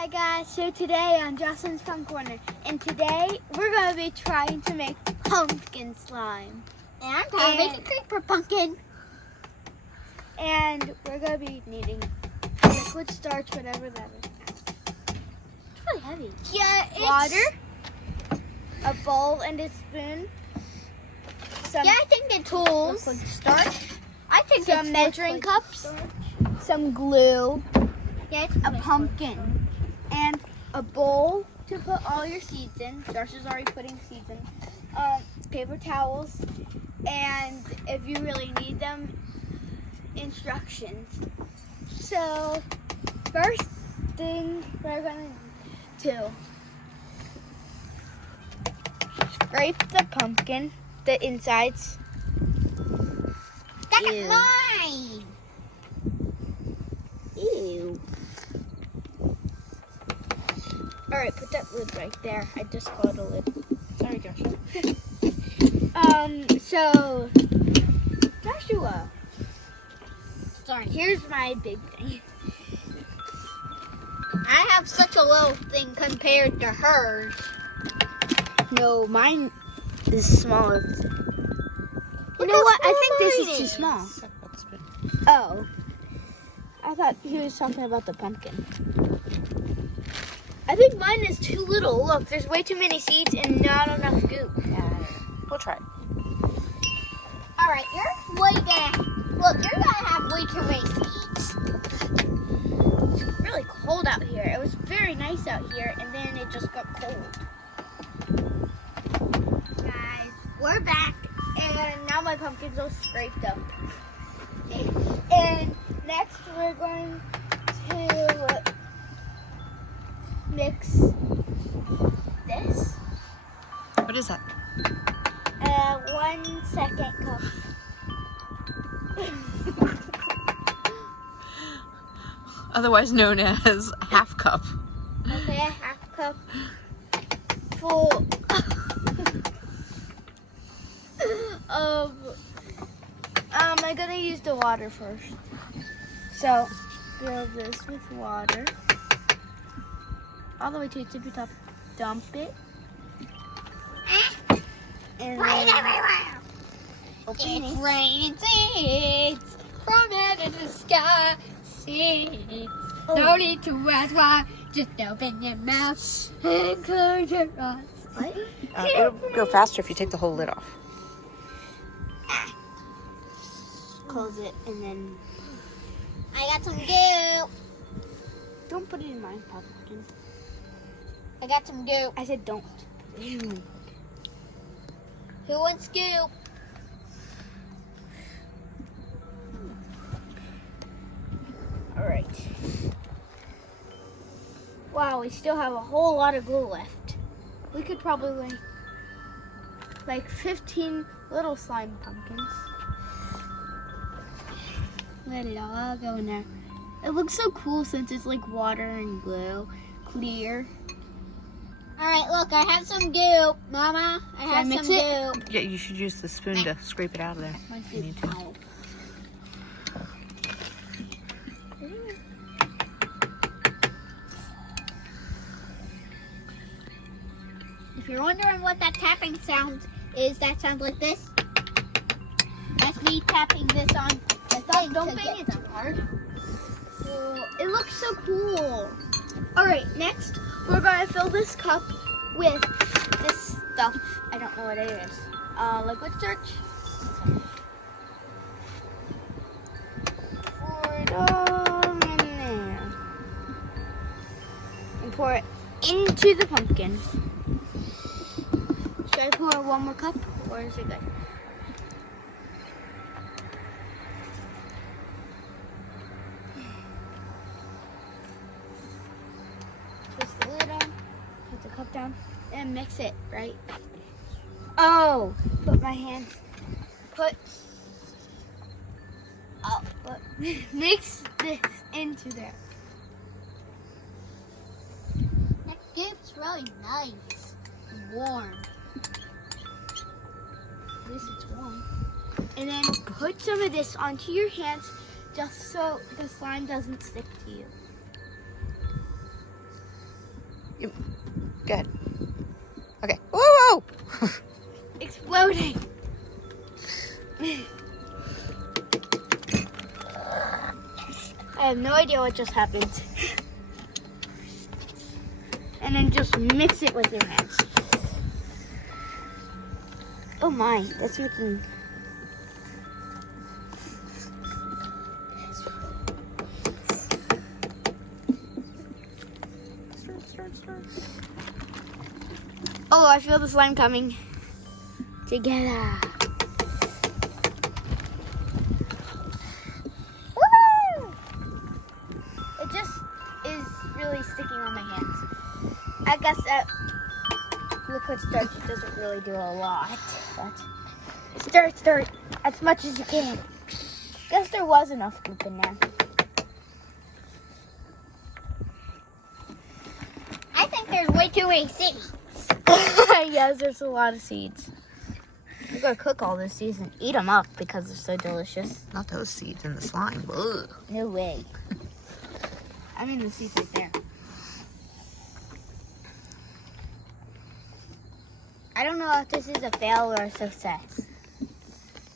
Hi guys, so today on Jocelyn's Fun Corner, and today we're going to be trying to make pumpkin slime. And I'm trying to make a creeper pumpkin. And we're going to be needing liquid starch, whatever that is. It's really heavy. Yeah, it's... Water, a bowl and a spoon. I think the tools. Liquid starch. I think Some measuring cups. Some glue. Yeah, a pumpkin. And a bowl to put all your seeds in. Josh is already putting seeds in. Paper towels. And if you really need them, instructions. So, first thing we're going to do. Scrape the pumpkin, the insides. That's mine. Ew. Alright, put that lid right there. I just called a lid. Sorry, Joshua. So, Joshua. Sorry. Here's my big thing. I have such a little thing compared to hers. No, mine is smaller. You know what? I think this is too small. Oh. I thought he was talking about the pumpkin. I think mine is too little. Look, there's way too many seeds and not enough goop. Yeah, we'll try it. Alright, you're gonna have way too many seeds. It's really cold out here. It was very nice out here, and then it just got cold. Guys, we're back. And now my pumpkin's all scraped up. And next we're going to mix this. What is that? 1 second cup. Otherwise known as half cup. Okay, a half cup full of, I'm gonna use the water first. So, fill this with water. All the way to the tippy top. Dump it. And Rain then everywhere. open It's it. raining seeds from heaven to the sky. Seeds. Oh. No need to ask why. Just open your mouth and close your eyes. What? It'll go faster if you take the whole lid off. Close it and then I got some goop. don't put it in my pumpkin. I got some goop. I said don't. Who wants goop? All right. Wow, we still have a whole lot of glue left. We could probably make like 15 little slime pumpkins. Let it all go in there. It looks so cool since it's like water and glue, clear. All right, look, I have some goop. Mama, I Should I have mix some it? goop. Yeah, you should use the spoon to scrape it out of there. My You need to. Ow. If you're wondering what that tapping sound is, that sounds like this. That's me tapping this on the thing. Don't to bang get it too hard. So, it looks so cool. All right, next we're gonna fill this cup with this stuff. I don't know what it is. Liquid starch. Pour it all in there. And pour it into the pumpkin. Should I pour one more cup, or is it good? Twist the lid on, put the cup down, and mix it, right? Oh, put my hand, mix this into there. That goop's really nice and warm. At least it's warm. And then put some of this onto your hands just so the slime doesn't stick to you. Good. Okay. Whoa! Exploding. I have no idea what just happened. And then just mix it with your hands. Oh my, that's making... Oh, I feel the slime coming together. Woohoo! It just is really sticking on my hands. I guess that liquid starch doesn't really do a lot, but stir as much as you can. Guess there was enough goop in there. I think there's way too many seeds. Yes, there's a lot of seeds. We're gonna cook all those seeds and eat them up because they're so delicious. Not those seeds in the slime. Ugh. No way. I mean the seeds right there. I don't know if this is a fail or a success.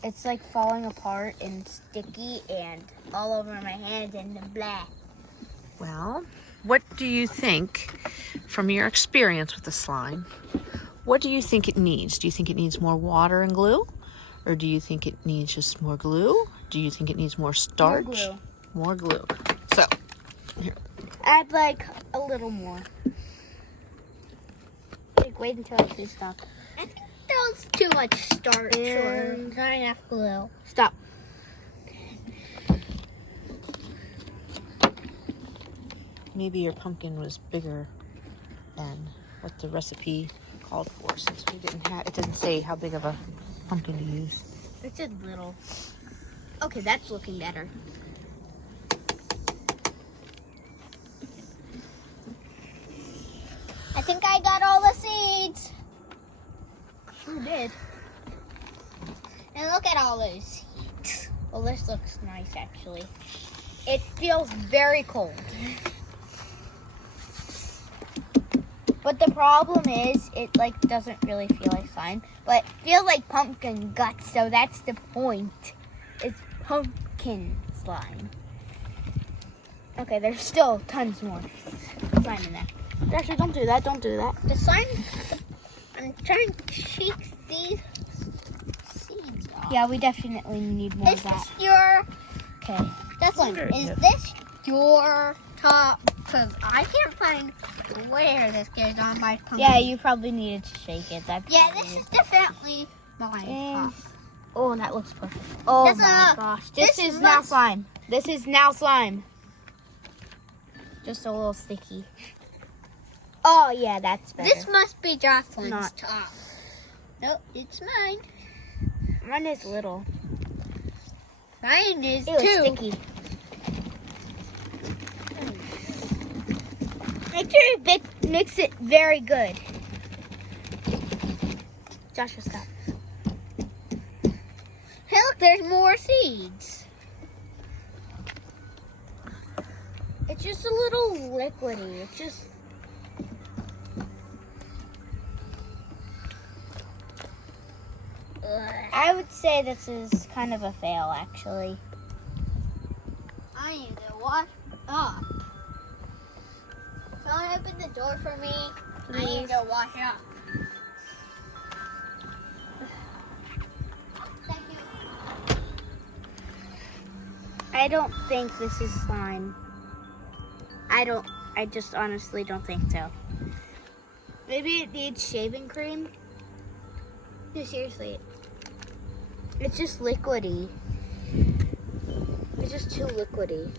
It's like falling apart and sticky and all over my hands and blah. Well, what do you think, from your experience with the slime, what do you think it needs? Do you think it needs more water and glue? Or do you think it needs just more glue? Do you think it needs more starch? More glue. More glue. So, here. Add like a little more. Like, wait until I see stop. I think that was too much starch or And- not enough glue. Stop. Maybe your pumpkin was bigger than what the recipe called for, since we didn't have, it didn't say how big of a pumpkin to use. It's a little. Okay, that's looking better. I think I got all the seeds. You did. And look at all those seeds. Well, this looks nice actually. It feels very cold. But the problem is, it like doesn't really feel like slime, but it feels like pumpkin guts. So that's the point. It's pumpkin slime. Okay, there's still tons more slime in there. Joshua, don't do that. Don't do that. The slime, I'm trying to shake these seeds off. Yeah, we definitely need more Is of that. this your, Okay. Jocelyn, is this your top? Because I can't find where this goes on my pumpkin. Yeah, you probably needed to shake it. That's Yeah, this is definitely my And- top. Oh, that looks perfect. Oh That's my a- gosh. This this is now must- slime. This is now slime. Just a little sticky. Oh, yeah, that's better. This must be Jocelyn's Not. top. Nope, it's mine. Mine is little. Mine is It was too. sticky. Make sure you mix it very good. Joshua, stop. Hey, look, there's more seeds. It's just a little liquidy. It's just... I would say this is kind of a fail, actually. I need to wash up. Someone open the door for me. I need to wash up. Thank you. I don't think this is slime. I just honestly don't think so. Maybe it needs shaving cream? No, seriously. It's just liquidy. It's just too liquidy.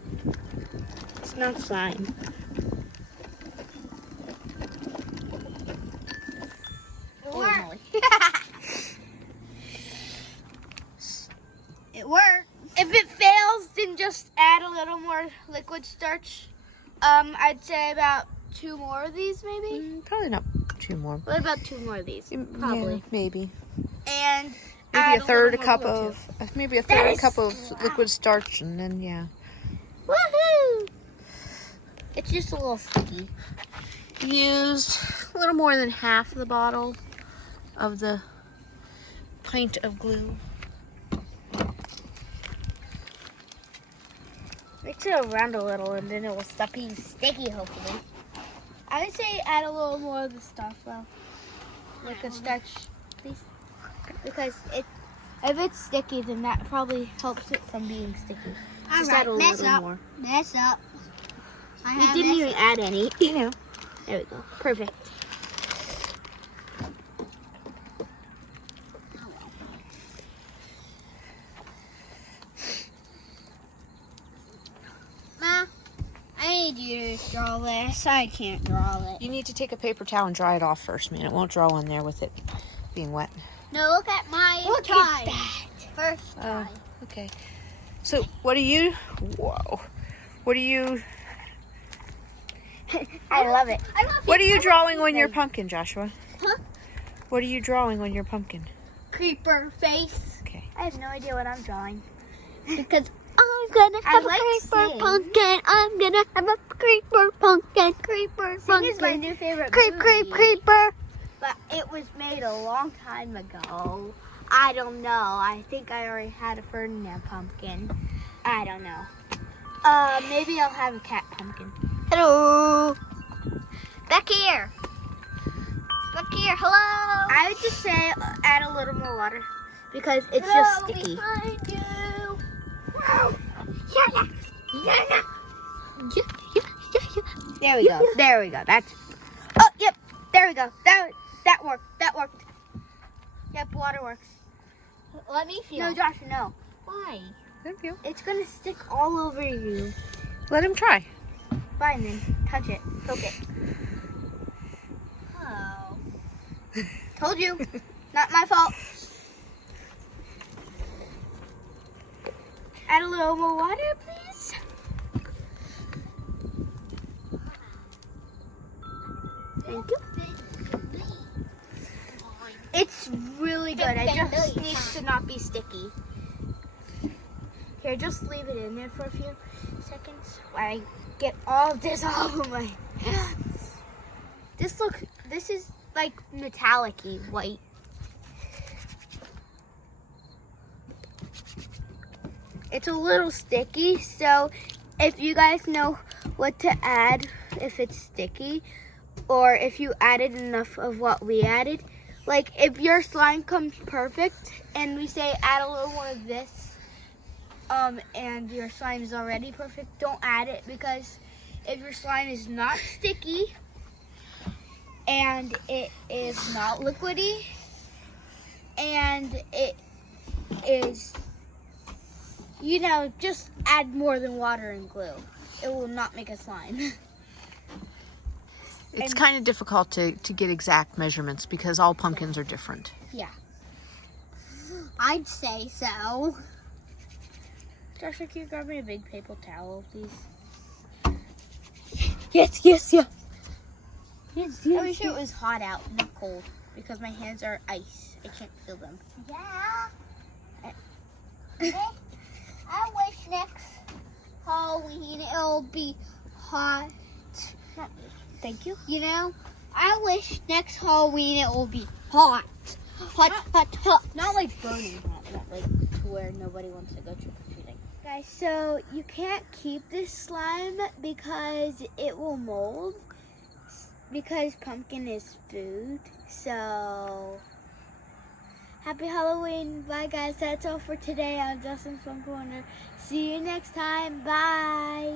It's not slime. It worked. It worked. If it fails, then just add a little more liquid starch. I'd say about 2 more of these, maybe. Probably not 2 more. What about 2 more of these? Probably. Yeah, maybe. And Maybe add a third little cup more glue, of maybe a That third is cup of slime. liquid starch, and then yeah. too. Woohoo! It's just a little sticky. used a little more than half the bottle of the pint of glue. Mix it around a little and then it will stop being sticky, hopefully. I would say add a little more of the stuff, though. Like a starch, please. Because if it's sticky, then that probably helps it from being sticky. Just add a little more. Mess up. We didn't even add any. You know. There we go. Perfect. Ma, I need you to draw this. I can't draw it. You need to take a paper towel and dry it off first, man. It won't draw on there with it being wet. No, look at my Look try. at that. First try. Okay. So what do you, I love it. what are you drawing on your pumpkin, Joshua? Huh? What are you drawing on your pumpkin? Creeper face. Okay. I have no idea what I'm drawing. Because I'm gonna I have like a creeper seeing. pumpkin. I'm gonna have a creeper pumpkin. Creeper Sing is my pumpkin. new favorite Creep, creep, movie, creeper. but it was made a long time ago. I don't know. I think I already had a Ferdinand pumpkin. I don't know. Maybe I'll have a cat pumpkin. Hello. Back here. Back here. Hello. I would just say add a little more water because it's just sticky. Behind you. There we go. There we go. That's. Oh, yep. There we go. That worked. That worked. Yep, water works. Let me feel. No, Josh, no. Why? Thank you. It's gonna stick all over you. Let him try. Fine then. Touch it. Poke it. Oh. Told you. Not my fault. Add a little more water, please. Thank you. It's really good. It just needs to not be sticky. Here, just leave it in there for a few seconds while I get all of this all over my hands. This is like metallic-y white. It's a little sticky, so if you guys know what to add if it's sticky, or if you added enough of what we added, like if your slime comes perfect and we say add a little more of this, and your slime is already perfect, don't add it, because if your slime is not sticky and it is not liquidy and it is, you know, just add more than water and glue. It will not make a slime. It's kind of difficult to get exact measurements because all pumpkins are different. Yeah. I'd say so. Joshua, can you grab me a big paper towel, please? Yes, yes, yes. Yes, I wish it was hot out, not cold, because my hands are ice. I can't feel them. Yeah. I wish next Halloween it'll be hot. Thank you. You know, I wish next Halloween it will be hot. Hot, hot, hot. Not like burning hot, not like to where nobody wants to go trick-or-treating. Guys, so you can't keep this slime because it will mold, because pumpkin is food. So, happy Halloween. Bye, guys. That's all for today on Jocelyn's Fun Corner. See you next time. Bye.